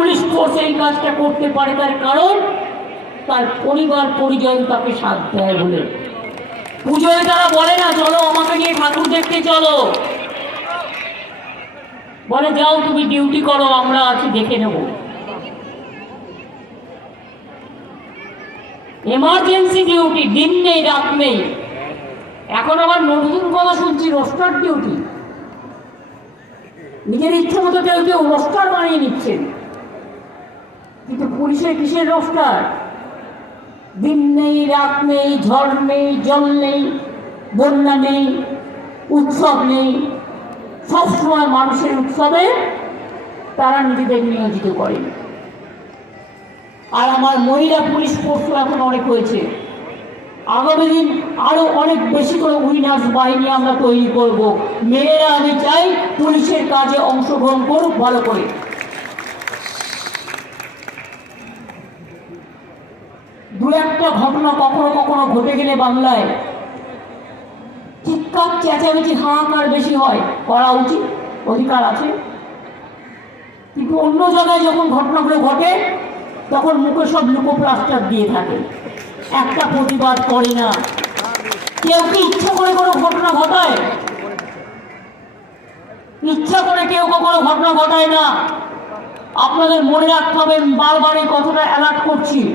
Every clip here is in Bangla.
পুলিশ ফোর্স এই কাজটা করতে পারে তার কারণ তার পরিবার পরিজন তাকে সাথ দেয় বলে। পুজোয় তারা বলে না, চলো আমাকে নিয়ে ঠাকুর দেখতে চলো। বলে, যাও তুমি ডিউটি করো, আমরা আছি, দেখে নেব। এমার্জেন্সি ডিউটি দিন নেই, রাত নেই। এখন আবার নতুন কথা শুনছি রোস্টার ডিউটি নিজের ইচ্ছে মতো কেউ কেউ রোস্টার বানিয়ে নিচ্ছেন। কিন্তু পুলিশের কিসের রোস্টার দিন নেই, রাত নেই, ঝড় নেই, জল নেই, বন্যা নেই, উৎসব নেই। সবসময় মানুষের উৎসবে তারা নিজেদের নিয়োজিত করেন আর আমার মহিলা পুলিশ ফোর্সও এখন অনেক হয়েছে। আগামী দিন আরও অনেক বেশি করে উইনার্স বাহিনী আমরা তৈরি করব। মেয়েরা আমি চাই পুলিশের কাজে অংশগ্রহণ করুক, ভালো করে। দু একটা ঘটনা কখনো কখনো ঘটে গেলে বাংলায় চিৎকার, চেঁচামেচি, হাহাকার বেশি হয়। করা উচিত, অধিকার আছে। কিন্তু অন্য জায়গায় যখন ঘটনাগুলো ঘটে, তখন মুখে সব লুকোপ্লাস্টার দিয়ে থাকে। একটা প্রতিবাদ করে না। কেউ কি ইচ্ছা করে কোনো ঘটনা ঘটায়? ইচ্ছা করে কেউ কখনো ঘটনা ঘটায় না। আপনাদের মনে রাখতে হবে বারবার এই কথাটা অ্যালার্ট করছি।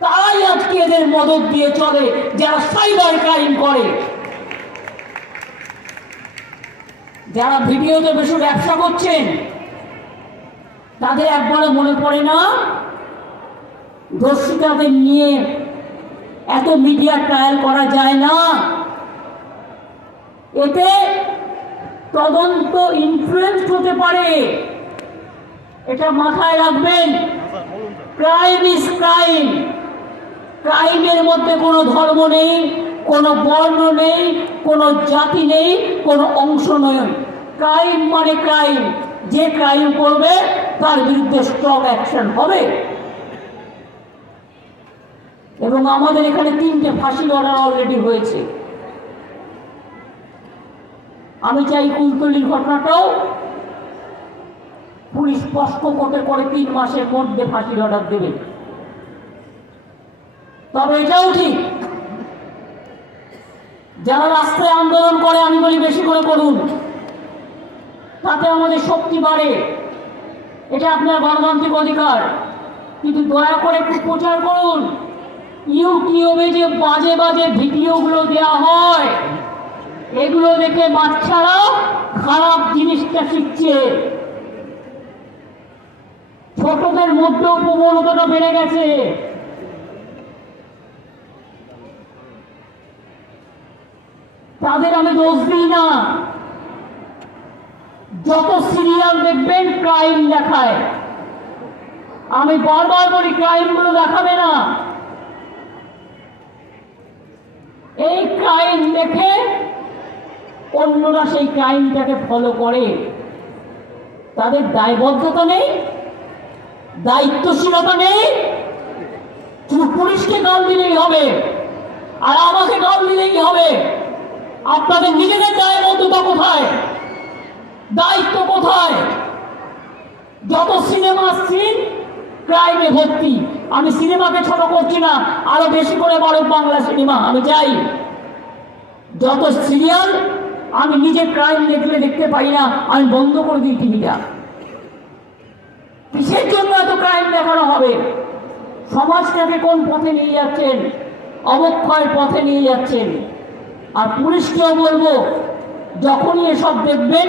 তারাই আজকে এদের মদত দিয়ে চলে যারা সাইবার ক্রাইম করে। যারা ভিডিওতে বেশি ব্যবসা করছেন তাদের একবারে মনে পড়ে না? দর্শিতাদের নিয়ে এত মিডিয়া ট্রায়াল করা যায় না। এতে তদন্ত ইনফ্লুয়েন্স হতে পারে। এটা মাথায় রাখবেন। ক্রাইম ইজ ক্রাইম ক্রাইমের মধ্যে কোনো ধর্ম নেই, কোনো বর্ণ নেই, কোনো জাতি নেই, কোনো অংশ নেই। ক্রাইম মানে ক্রাইম যে ক্রাইম করবে, তার বিরুদ্ধে স্ট্রং অ্যাকশন হবে। এবং আমাদের এখানে তিনটে ফাঁসি অর্ডার অলরেডি হয়েছে। আমি চাই কুলতলির ঘটনাটাও পুলিশ স্পষ্ট কোর্টে করে তিন মাসের মধ্যে ফাঁসির অর্ডার দেবে। তবে এটাও ঠিক। যারা রাস্তায় আন্দোলন করে, আমি বলি বেশি করে করুন তাতে আমাদের শক্তি বাড়ে। এটা আপনার গণতান্ত্রিক অধিকার। কিন্তু দয়া করে একটু প্রচার করুন। ইউটিউবে যে বাজে বাজে ভিডিওগুলো দেওয়া হয়, এগুলো দেখে বাচ্চারা খারাপ জিনিসটা শিখছে। ছোটদের মধ্যেও প্রবণতাটা বেড়ে গেছে। তাদের আমি দোষ দিই না। যত সিরিয়াল দেখবেন ক্রাইম দেখায়। আমি বারবার বলি ক্রাইমগুলো দেখাবে না। এই ক্রাইম দেখে অন্যরা সেই ক্রাইমটাকে ফলো করে। তাদের দায়বদ্ধতা নেই, দায়িত্বশীলতা নেই। শুধু পুলিশকে গাল দিলেই হবে, আর আমাকে গাল দিলেই হবে। আপনাদের নিজেদের দায়বদ্ধতা কোথায়? দায়িত্ব কোথায়? যত সিনেমা সিন, ক্রাইমে ভর্তি। আমি সিনেমাকে ছোট করছি না, আরও বেশি করে বড় বাংলা সিনেমা, আমি চাই। যত সিরিয়াল, আমি নিজে ক্রাইম দেখলে দেখতে পাই না, আমি বন্ধ করে দিই টিভিটা। কিসের জন্য এত ক্রাইম দেখানো হবে? সমাজটাকে কোন পথে নিয়ে যাচ্ছেন? অবক্ষয়ের পথে নিয়ে যাচ্ছেন? আর পুলিশকেও বলব, যখনই এসব দেখবেন,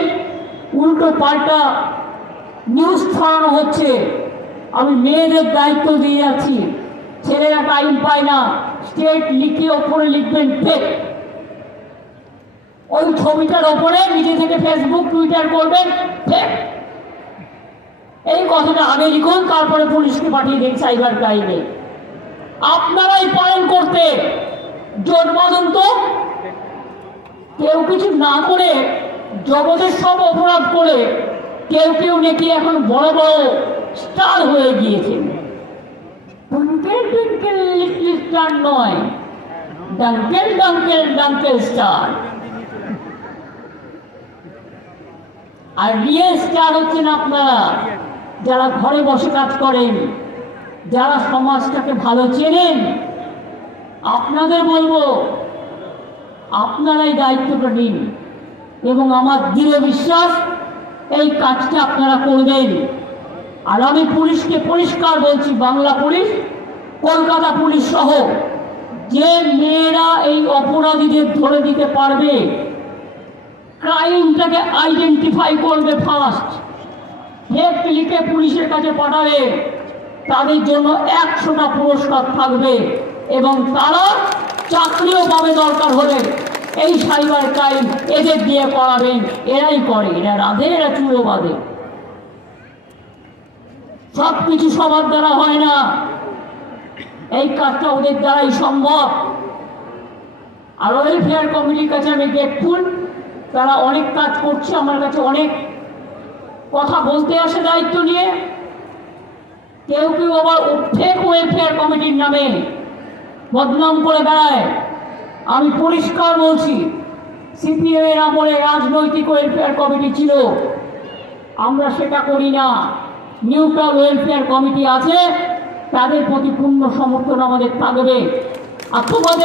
উল্টো পাল্টা নিউজ ছড়ানো হচ্ছে। আমি মেয়েদের দায়িত্ব দিয়ে যাচ্ছি। ছেলেরা টাইম পায় না। স্টেট লিখে ওপরে লিখবেন ফেক ওই ছবিটার ওপরে নিজে থেকে ফেসবুক টুইটার করবেন ফেক এই কথাটা আগে লিখুন, তারপরে পুলিশকে পাঠিয়ে দিন সাইবার ক্রাইমে আপনারাই পালন করতে। জোট বাঁধুন তো কেউ কিছু না করে জগতের সব অপরাধ করে, কেউ কেউ নাকি এখন বড় বড় স্টার হয়ে গিয়েছেন স্টার নয়। স্টার আর রিয়েল স্টার হচ্ছেন আপনারা, যারা ঘরে বসে কাজ করেন, যারা সমাজটাকে ভালো চেনেন। আপনাদের বলব আপনারাই দায়িত্বটা নিন। এবং আমার দৃঢ় বিশ্বাস, এই কাজটা আপনারা করবেন। আর আমি পুলিশকে পরিষ্কার বলছি, বাংলা পুলিশ, কলকাতা পুলিশ সহ, যে মেয়েরা এই অপরাধীদের ধরে দিতে পারবে, ক্রাইমটাকে আইডেন্টিফাই করবে ফার্স্ট। হেপ লিখে পুলিশের কাছে পাঠাবে তাদের জন্য একশোটা পুরস্কার থাকবে এবং তারা চাকরিও পাবে দরকার হলে। এই সাইবার ক্রাইম এদের দিয়ে করাবেন, এরাই করে, এরা রাধে, এরা চুড়ো বাঁধে। সব কিছু সবার দ্বারা হয় না। এই কাজটা ওদের দ্বারাই সম্ভব। আর ওয়েলফেয়ার কমিটির কাছে আমি গ্রেটফুল তারা অনেক কাজ করছে, আমার কাছে অনেক কথা বলতে আসে দায়িত্ব নিয়ে। কেউ কেউ আবার ফেক ওয়েলফেয়ার কমিটির নামে বদনাম করে বেড়ায়। আমি পরিষ্কার বলছি সিপিএমের আমলে রাজনৈতিক ওয়েলফেয়ার কমিটি ছিল। আমরা সেটা করি না। নিউট্রাল ওয়েলফেয়ার কমিটি আছে, তাদের প্রতি পূর্ণ সমর্থন আমাদের থাকবে। আর তোমাদের